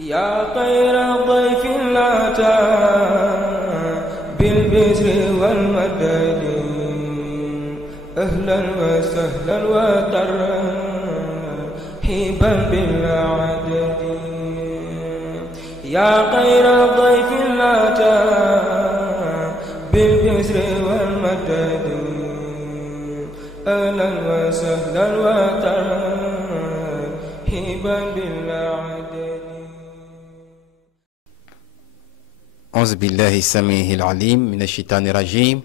يا خير ضيف أتى بالبشر والمدد أهلا وسهلا وترحيبا بالعدد يا خير ضيف أتى بالبشر والمدد أهلا وسهلا وترحيبا بالعدد. أعوذ بالله السميع العليم من الشيطان الرجيم.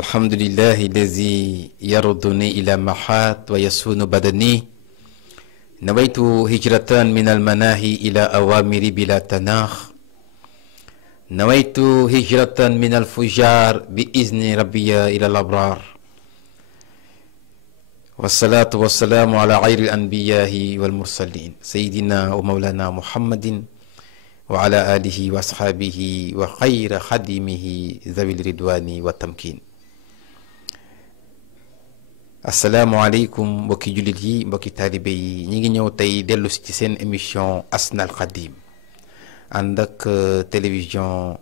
الحمد لله الذي يردني إلى محات ويسون بدني. نويت هجرة من المناهي إلى أوامر بلا تناخ. نويت هجرة من الفجار بإذن ربي إلى الأبرار. والصلاة والسلام على خير الأنبياء والمرسلين سيدنا ومولانا محمد وعلى آله وأصحابه وخير خديمه ذوي الرضوان والتمكين. asalaamaaleykum mbokki jullit yi mbokki taalibe yi ñi ngi ñëw tey dellu si ci seen émission Asnal Khadim ànd ak télévision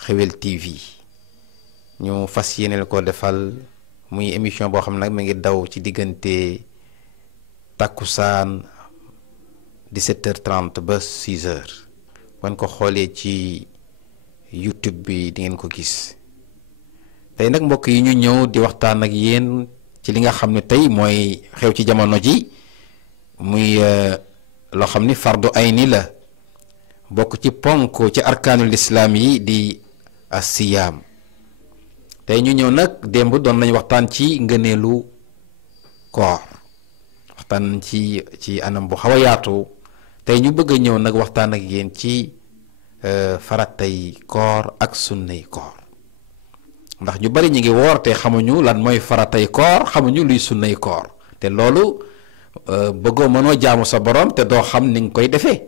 Xewel TV ñu fas yéeneel ko defal muy émission boo xam ne nag mi ngi daw ci diggante takkusaan 17h30 ba 6h ban ko xoolee ci YouTube bi di ngeen ko gis tey nag mbokk yi ñu ñëw di waxtaan ak yéen ci li nga xam ne tey mooy xew ci jamono ji muy loo xam ni fardu ayni la bokk ci ponk ci arkaanul islaam yi di asiyaam. tey ñu ñëw nag démb doon nañ waxtaan ci ngëneelu koor waxtaan ci anam bu xaw a yaatu tey ñu bëgg a ñëw nag waxtaan ak yéen ci faratay koor ak sunnay koor ndax ñu bari ñu ngi woor te xamuñu lan mooy faratay koor xamuñu luy sunnay koor te loolu bëggoo mënoo jaamu sa borom te doo xam ni nga koy defee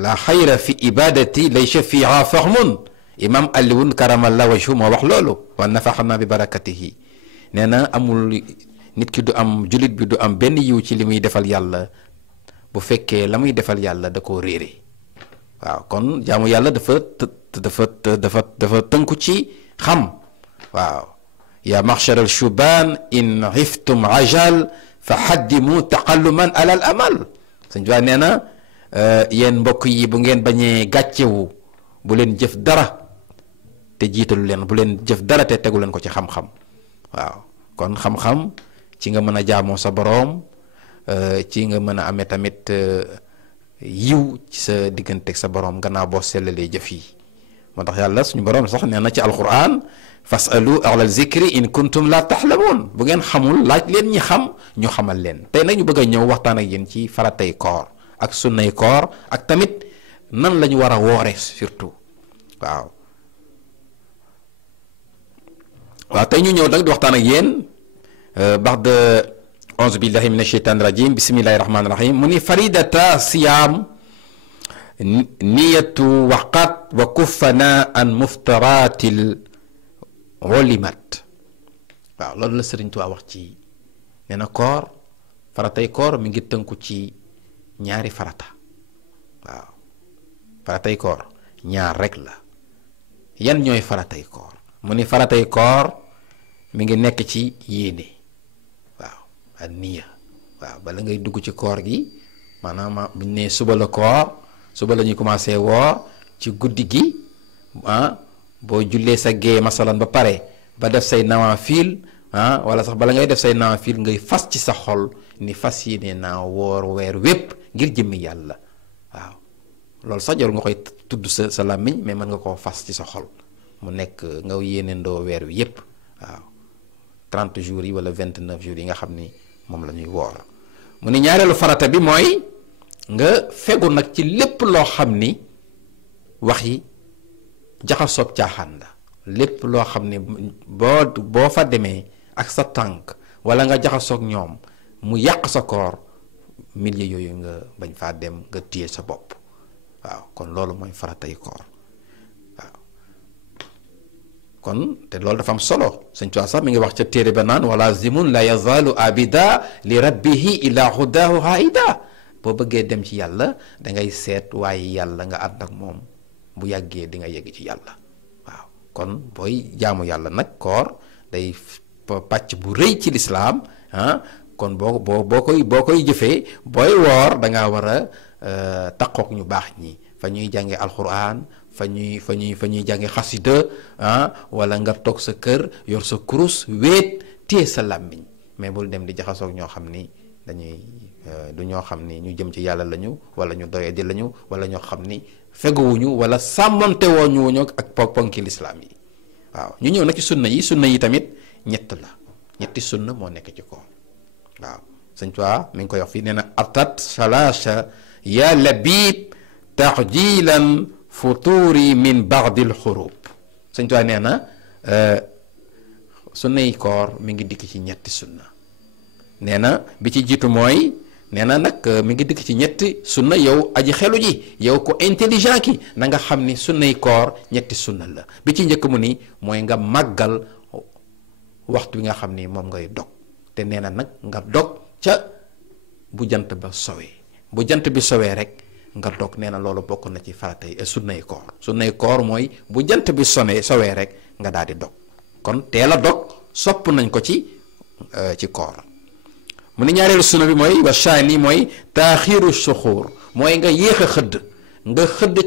la xayra fi ibadati laysa fiha fahmun imam Alioune karamallahu wajhu moo wax loolu wa nafaxna bi barakatihi nee na amul nit ki du am julit bi du am benn yiw ci li muy defal yàlla bu fekkee la muy defal yàlla da koo réere waaw kon jaamu yàlla dafa tënku ci xam waaw ya maxshar al shuban in xiftum ajal fa xaddimu taqalluman alal amal sëñ Tuubaa nee na yéen mbokk yi bu ngeen bañee gàccewu bu leen jëf dara te jiitalu leen bu leen jëf dara te tegu leen ko ci xam-xam waaw kon xam-xam ci nga mën a jaamoo sa boroom ci nga mën a amee tamit yiw ci sa digganteeg sa boroom gannaaw boo sellalee jëf yi moo tax yàlla suñu boroom sax nee na ci alquran fasalu ahlal zikri in kuntum la taxlamuun bu ngeen xamul laaj leen ñi xam ñu xamal leen tey nag ñu bëgg a ñëw waxtaan ak yéen ci faratay koor ak sunnay koor ak tamit nan la ñu war a woore surtout waaw tey ñu ñëw nag di waxtaan ak yéen baxd auzu billahi min asheytan rajim bismillahi rahmani rahim mu ni faridata siyaam niyatu waqat wa kuffana an muftaratil wolimat waaw loolu la Sëriñ Tuubaa wax ci nee na koor faratay koor mi ngi tënku ci ñaari farata waaw faratay koor ñaar rek la yan ñooy faratay koor mu ni faratay koor mi ngi nekk ci yéene waaw ak niya waaw bala ngay dugg ci koor gi maanaam buñ ne suba la koor suba la ñuy commencé woor ci guddi gi boo jullee sa gée masalan ba pare ba def say nawaafil wala sax bala ngay def say nawaafil ngay fas ci sa xol ni fas yéene naa woor weer wépp ngir jëmmi yàlla waaw loolu sax jarul nga koy tudd sa làmmiñ mais mën nga koo fas ci sa xol mu nekk nga yéene ndoo weer wi yépp waaw 30 jours yi wala 29 jours yi nga xam ni moom la ñuy woor mu ni ñaareelu farata bi mooy nga fegu nag ci lépp loo xam ni wax yi jaxasoog caaxaan la lépp loo xam ne boo fa demee ak sa tànk wala nga jaxasoog ñoom mu yàq sa koor milieu yooyu nga bañ faa dem nga téye sa bopp waaw kon loolu mooy faratay koor waaw kon te loolu dafa am solo sëñ Tuubaa sax mi ngi wax ca téere ba naan wala zimun la yazalu abida li rabbihi ila hudahu haida boo bëggee dem ci yàlla da ngay seet waaye yàlla nga ànd ak moom bu yàggee di nga yegg ci yàlla waaw. kon booy jaamu yàlla nag koor day pàcc bu rëy ci lislaam kon boo koy jëfee booy woor da ngaa war a taqook ñu baax ñi fa ñuy jànge alxuraan fa ñuy jànge xasida wala nga toog sa kër yor sa kurus wéet téye sa làmmiñ mais bul dem di jaxasoog ñoo xam ni dañuy du ñoo xam ni ñu jëm ci yàlla lañu wala ñu doye di lañu wala ñoo xam ni feguwuñu wala sàmmonte woñuwuñu ak ponki lislaam yi waaw. ñu ñëw nag ci sunna yi tamit ñetti sunna moo nekk ci koor waaw. Sëñ Tuubaa mi ngi koy wax fii nee na atat salaasa ya labib taxjilan futuri min baadil xurub. Sëñ Tuubaa nee na sunna yi koor mi ngi dikk ci ñetti sunna nee na bi ci jiitu mooy nee na nag mi ngi dikk ci ñetti sunna yow aji xelu ji yow ko intelligent ki na nga xam ni sunna yi koor ñetti sunna la. bi ci njëkk mu ni mooy nga màggal waxtu bi nga xam ni moom ngay dog te nee na nag nga dog ca bu jant ba sowee bu jant bi sowee rek nga dog nee na loolu bokk na ci faratay sunnay koor mooy bu jant bi sowee rek nga daal di dog kon teel a dog sopp nañ ko ci koor. mu ni ñaareelu sunna bi mooy wa shaani mooy taaxiiru suxuur mooy nga yéex a xëdd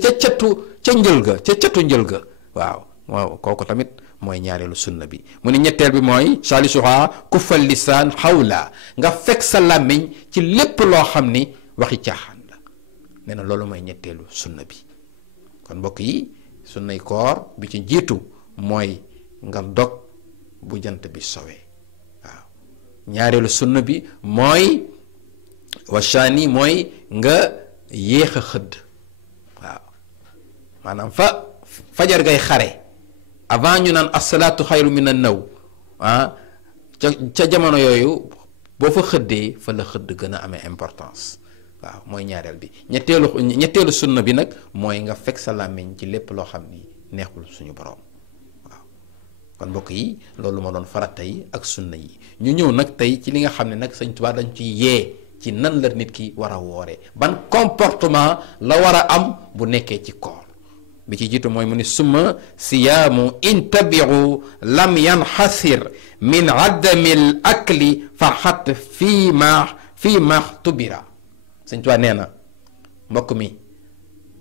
ca catu njël ga waaw kooku tamit mooy ñaareelu sunna bi. mu ni ñetteel bi mooy salisuha kuffal lisaan xawla nga fekk sa làmmiñ ci lépp loo xam ni waxi caaxaan la nee na loolu mooy ñetteelu sunna bi. kon mbokk yi sunnay koor bi ci jiitu mooy nga dog bu jant bi sowee waaw. ñaareelu sunna bi mooy wachaani mooy nga yéex a xëdd waaw maanaam fajar gay xare avant ñu naan asalaatu xayru min an naw ca jamono yooyu boo fa xëddee fa la xëdd gën a amee importance waaw mooy ñaareel bi. ñetteelu sunna bi nag mooy nga fekk sa làmmiñ ci lépp loo xam ni neexul suñu borom waaw. kon mbokk yi loolu ma doon farata yi ak sunna yi. ñu ñëw nag tey ci li nga xam ne nag Sëñ Tuubaa dañ ci yee ci nan la nit ki war a woore ban comportement la war a am bu nekkee ci koor. bi ci jiitu mooy mu ni summa siyaamu intabiu lam yanxasir min adamil akli faxat fii ma tubira. Sëñ Tuubaa nee na mbokk mi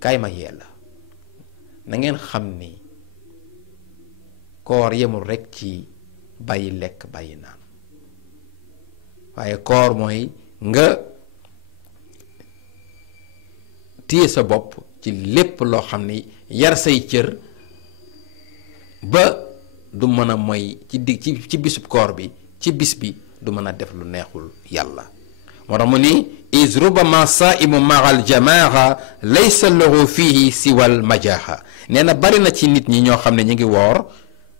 kaay ma yee la na ngeen xam ni koor yemul rekk ci bàyyi lekk bàyyi naan waaye koor mooy nga téye sa bopp ci lépp loo xam ni yar say cër ba du mën a moy ci bisub koor bi ci bis bi du mën a def lu neexul yàlla. moo tax mu ni is rubama saimu maal jamaaha laysa lahu fihi siwal majaaha nee na bari na ci nit ñi ñoo xam ne ñu ngi woor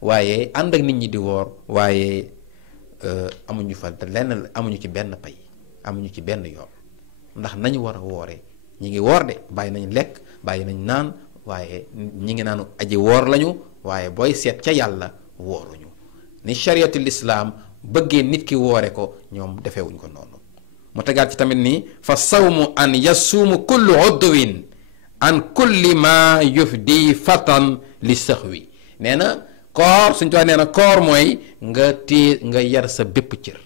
waaye ànd ak nit ñi di woor waaye amuñu fa lenn amuñu ci benn pay amuñu ci benn yoon ndax nañu war a woore ñi ngi woor de bàyyi nañ lekk bàyyi nañ naan waaye ñi ngi naanu aji woor lañu waaye booy seet ca yàlla wooruñu ni chariatul islam bëggee nit ki woore ko ñoom defeewuñ ko noonu. mu tegaat ci tamit nii fa sawmu an yasuumu kullu udwin an kulli ma yufdi fatan li saxwi nee na koor suñ tuwaa nee na koor mooy nga yar sa bépp cër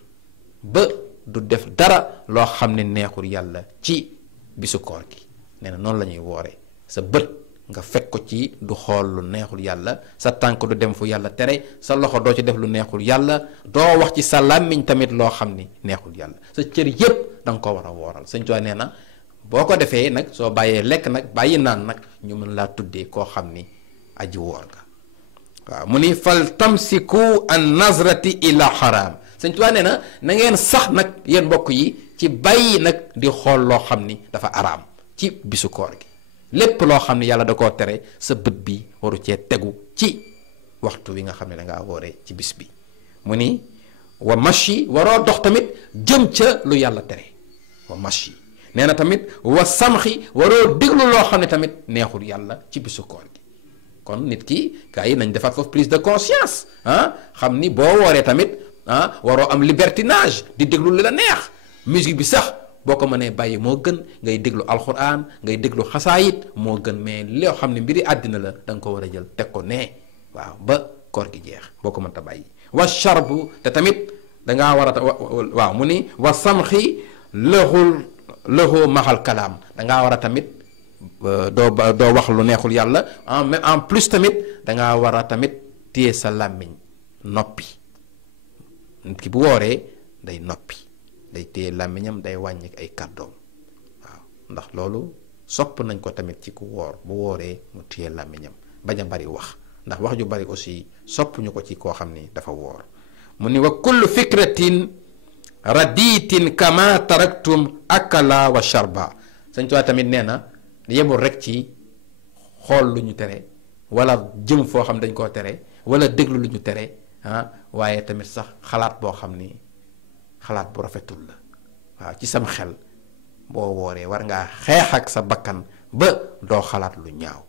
ba du def dara loo xam ne neexul yàlla ci bisu koor gi nee na noonu la ñuy woore sa bët nga fekk ko ci du xool lu neexul yàlla sa tànk du dem fu yàlla tere sa loxo doo ci def lu neexul yàlla doo wax ci sa làmmiñ tamit loo xam ni neexul yàlla sa cër yépp da nga ko war a wooral. Sëñ Tuubaa nee na boo ko defee nag soo bàyyee lekk nag bàyyi naan nag ñu mën laa tuddee koo xam ni aji woor nga waaw. mu ni fal tamsiku an nazrati ila haram. Sëñ Tuubaa nee na ngeen sax nag yéen mbokk yi ci bàyyi nag di xool loo xam ni dafa araam ci bisu koor gi lépp loo xam ne yàlla da koo tere sa bët bi waru cee tegu ci waxtu wi nga xam ne da ngaa wooree ci bis bi. mu ni wa mashi waroo dox tamit jëm ca lu yàlla tere wa mashi nee na tamit wa samxi waroo déglu loo xam ne tamit neexul yàlla ci bisu koor gi. kon nit ki gaa yi nañ defaat foofu prise de conscience xam ni boo wooree tamit waroo am libertinage di déglu li la neex musique bi sax boo ko mënee bàyyi moo gën. ngay déglu alxuraan ngay déglu xasaayit moo gën, mais loo xam ne mbiri àddina la da nga ko war a jël teg ko nee, waaw ba koor gi jeex boo ko mënta bàyyi. wa sharbu te tamit dangaa war a waaw mu ni wa samxi lahu maxal kalaam, dangaa war a tamit doo wax lu neexul yàlla en plus tamit dangaa war a tamit téye sa làmmiñ noppi. nit ki bu wooree day noppi, day téye làmmiñam, day wàññi ay kàddoom, waaw ndax loolu sopp nañ ko tamit ci ku woor bu wooree mu téye làmmiñam bañ a bari wax, ndax wax ju bari aussi sopp ñu ko ci koo xam ni dafa woor. mu ni wa kullu fikratin raditin kama taraktum akala wa sharba. Sëñ Tuubaa tamit nee na yemul rek ci xool lu ñu tere wala jëm foo xam dañ koo tere wala déglu lu ñu tere waaye tamit sax xalaat boo xam ni xalaat bu rafetul la, waaw ci sam xel boo wooree war ngaa xeex ak sa bakkan ba doo xalaat lu ñaaw,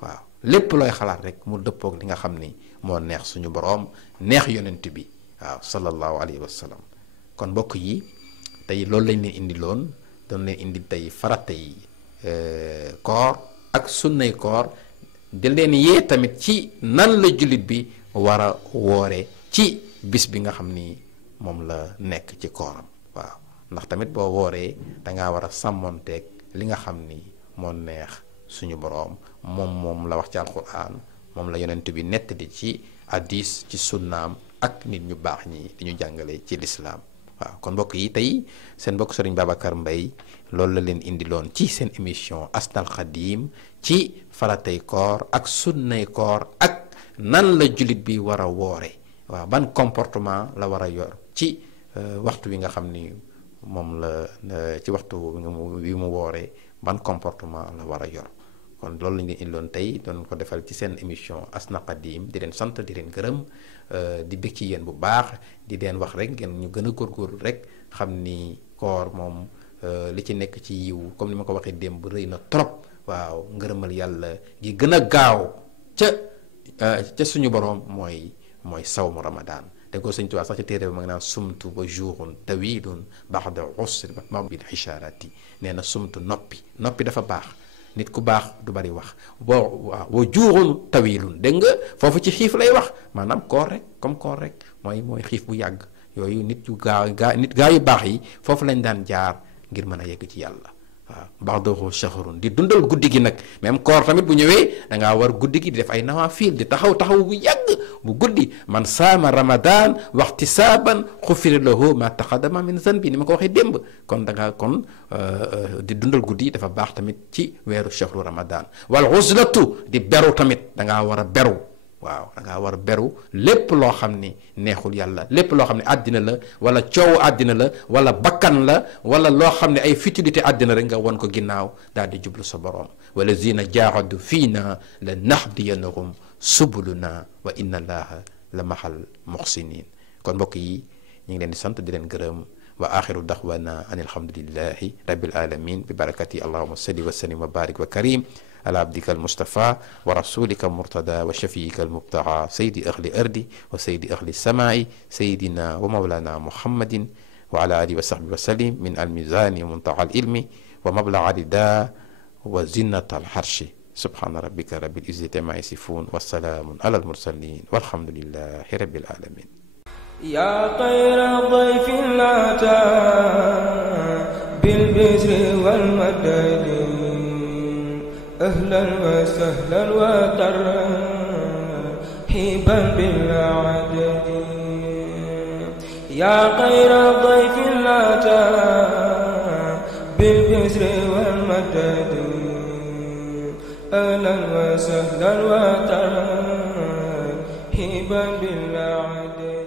waaw lépp looy xalaat rek mu dëppoog li nga xam ni moo neex suñu boroom neex yonent bi, waaw sallallahu alayhi wa sallam. kon mbokk yi tey loolu lañ leen indi loon doon leen indi tey farata yi koor ak sunnay koor di leen yee tamit ci nan la jullit bi war a woore ci bis bi nga xam ni moom la nekk ci kooram, waaw ndax tamit boo wooree dangaa war a sàmmonteeg li nga xam ni moo neex suñu boroom moom la wax ci alquran, moom la yonent bi nettali ci hadis ci sunnaam ak nit ñu baax ñi di ñu jàngale ci lislaam. waaw kon mbokk yi tey seen mbokk Serigne Babacar Mbaye loolu la leen indiloon ci seen émission Asnal Khadim ci faratay koor ak sunnay koor ak nan la jullit bi war a woore, waaw ban comportement la war a yor ci waxtu wi nga xam ni moom la ci waxtu wi mu wooree ban comportement la war a yor. kon loolu lañ leen indiloon tey doon ko defal ci seen émission Asnal Khadim di leen sant di leen gërëm di bëgg ci yéen bu baax di leen wax rek ngeen ñu gën a góorgóorlu rek xam ni koor moom li ci nekk ci yiw comme ni ma ko waxee démb rëy na trop, waaw ngërëmal yàlla gi gën a gaaw ca suñu borom mooy sawmu Ramadan. te ko Sëñ Tuubaa sax ci téere bi ma ngi naan sumtu ba juurun tawilun baxda usri ma bil xisharati, nee na sumtu noppi dafa baax. nit ku baax du bari wax wa juurun tawilun, dégg nga foofu ci xiif lay wax, maanaam koor rek comme koor rek mooy xiif bu yàgg yooyu nit yu gaa yu baax yi foofu lañ daan jaar ngir mën a yegg ci yàlla. waaw ba'dahu shahrun di dundal guddi gi nag, même koor tamit bu ñëwee da ngaa war guddi gi di def ay nawaafil di taxaw bu yàgg bu guddi. man saama ramadan waxtisaaban xufira lahu ma taqaddama min zanbi, ni ma ko waxee démb. kon da ngaa di dundal guddi dafa baax tamit ci weeru shahru ramadan. wal uzlatu di beru tamit da ngaa war a beru, waaw da ngaa war a beru lépp loo xam ni neexul yàlla, lépp loo xam ne àddina la wala coowu àddina la wala bakkan la wala loo xam ne ay futilité àddina rek nga won ko ginnaaw daal di jublu sa borom. walazina jaahadu fiina la nahdiyanahum subuluna wa inna allaha la mahal muhsinin. kon mbokk yi ñu ngi leen di sant di leen gërëm. wa axiru daxwana an alhamdulillahi rabbil alamin bi barakati allahuma salli wa sallim wa barik wa karim على عبدك المصطفى ورسولك المرتضى وشفيك المبتغى سيد أهل الأرض وسيد أهل السماء سيدنا ومولانا محمد وعلى آله وصحبه وسلم من الميزان ومنتهى العلم ومبلغ الرداء وزنة الحرش سبحان ربك رب العزة ما يصفون والسلام على المرسلين والحمد لله رب العالمين. يا خير ضيف أتى بالبشر والمدد أهلا وسهلا وترحيبا بالعدد. يا خير ضيف أتى بالبشر والمدد أهلا وسهلا وترحيبا بالعدد.